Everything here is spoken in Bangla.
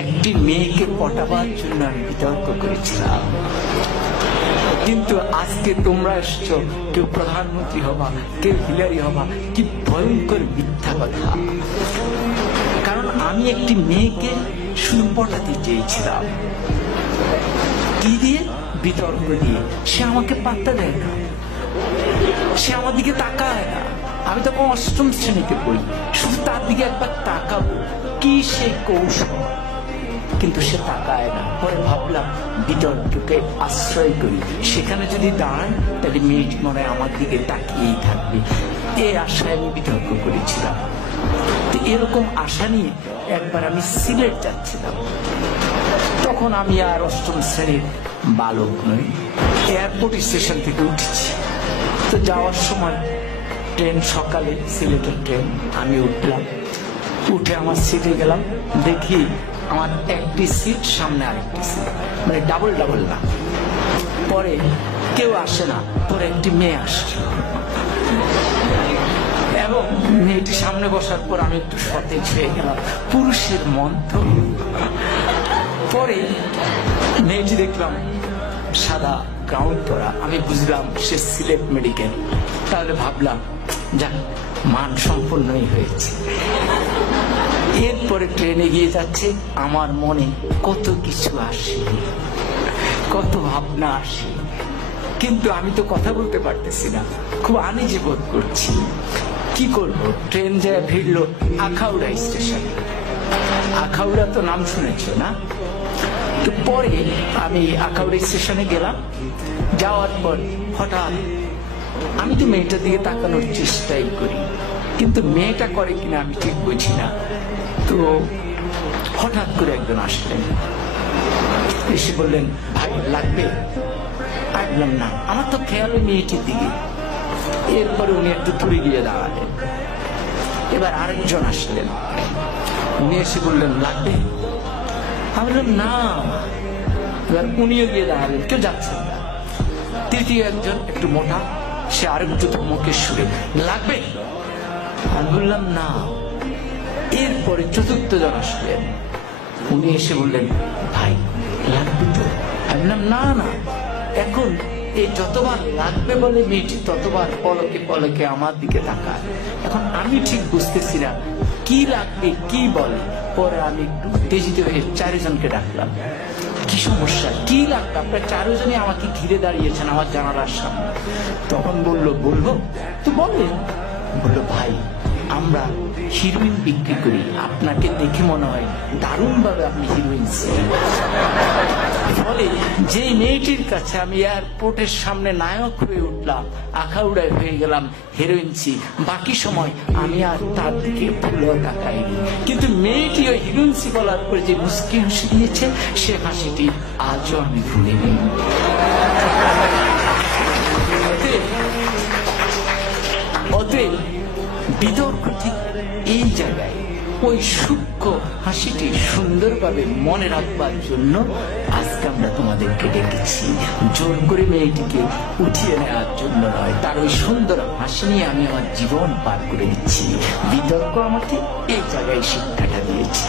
একটি মেয়েকে পটাবার জন্য আমি বিতর্ক করেছিলাম। কিন্তু আজকে তোমরা এসছো, কেউ প্রধানমন্ত্রী হবা, কেউ হিলারি হবা। কি ভয়ঙ্কর মিথ্যা কথা! কারণ আমি একটি মেয়েকে শুধু পটাতে চেয়েছিলাম। কি দিয়ে? বিতর্ক দিয়ে। সে আমাকে পাত্তা দেয় না, সে আমার দিকে তাকায় না। আমি তখন অষ্টম শ্রেণীতে পড়ি, শুধু তার দিকে একবার তাকাবো, কি সেই কৌশল, কিন্তু সে তাকায় না। পরে ভাবলাম বিতর্ককে আশ্রয় করি, সেখানে যদি দাঁড়ান তাহলে মেয়েটি মনে হয় আমার দিকে তাকিয়েই থাকবে। এই আশায় আমি বিতর্ক করেছিলাম। তো এরকম আশা নিয়ে একবার আমি সিলেট যাচ্ছিলাম। তখন আমি আর অষ্টম শ্রেণীর বালক নই, এয়ারপোর্ট স্টেশন থেকে উঠেছি। তো যাওয়ার সময় ট্রেন, সকালে সিলেটের ট্রেন, আমি উঠলাম। উঠে আমার সিটে গেলাম, দেখি আমার একটি সিট, সামনে আরেকটি সিট, মানে ডাবল ডাবল না। পরে কেউ আসে না, পরে একটি মেয়ে আসছে এবং মেয়েটি সামনে বসার পর আমি একটু সতেজ হয়ে গেলাম, পুরুষের মন তো। পরে মেয়েটি দেখলাম সাদা গাউন পরা, আমি বুঝলাম সে সিলেট মেডিকেল। তাহলে ভাবলাম যাক, মান সম্পন্নই হয়েছে। এরপরে ট্রেন এগিয়ে যাচ্ছে, আমার মনে কত কিছু আসে, কত ভাবনা আসে, কিন্তু আমি তো কথা বলতে পারতেছি না, খুব আনইজি বোধ করছি। কি করব? ট্রেন যায় ভিড়লো আখাউড়া স্টেশন। আখাউড়া তো নাম শুনেছ না? তো পরে আমি আখাউড়া স্টেশনে গেলাম। যাওয়ার পর হঠাৎ আমি তো মেয়েটার দিকে তাকানোর চেষ্টাই করি, কিন্তু মেয়েটা করে কিনা আমি ঠিক বুঝি না। তো হঠাৎ করে একজন আসলেন, এসে বললেন, ভাই লাগবে? আমি বললাম না, আমার তো খেয়াল মেয়েটির দিকে। এরপরে উনি একটু দূরে গিয়ে দাঁড়ালেন। এবার আরেকজন আসলেন, উনি এসে বললেন লাগবে? আমি বললাম না। এবার উনিও গিয়ে দাঁড়ালেন, কেউ যাচ্ছেন না। তৃতীয় একজন একটু মোটা, সে আরেকটু ধমকের সুরে, লাগবে? আমি বললাম না। এরপরে চতুর্থ জন আসলেন, উনি এসে বললেন, ভাই লাগবে তো? আমি বললাম না না। এখন এই যতবার লাগবে বলে মেয়েটি ততবার পলকে পলকে আমার দিকে তাকায়। এখন আমি ঠিক বুঝতেছি না কি লাগবে, কি বলে। পরে আমি একটু উত্তেজিত হয়ে চারজনকে ডাকলাম, কি সমস্যা, কি লাগবে? আপনারা চারজনই আমাকে ঘিরে দাঁড়িয়েছেন আমার জানালার সামনে। তখন বললো, বলবো তো বললেন। বললো, ভাই আমরা হিরোইন বিক্রি করি, আপনাকে দেখে মনে হয় দারুণ ভাবে আপনি হিরোইন। ফলে যে মেয়েটির কাছে আমি এয়ারপোর্টের সামনে নায়ক হয়ে উঠলাম, আখাউড়ায় হয়ে গেলাম হিরোইনসি, বাকি সময় আমি আর তার দিকে ভুলেও তাকাইনি। কিন্তু মেয়েটি ওই হিরোইনসি বলার পরে যে মুস্কি হাসি দিয়েছে, সে হাসিটি আজও আমি ভুলিনি। অতএব বিতর্ক ঠিক এই জায়গায়, ওই সূক্ষ্ম হাসিটি সুন্দরভাবে মনে রাখবার জন্য আজকে আমরা তোমাদেরকে ডেকেছি। জোর করে মেয়েটিকে উঠিয়ে নেওয়ার জন্য নয়, তার ওই সুন্দর হাসি নিয়ে আমি আমার জীবন পার করে দিচ্ছি। বিতর্ক আমাকে এই জায়গায় শিক্ষাটা দিয়েছে।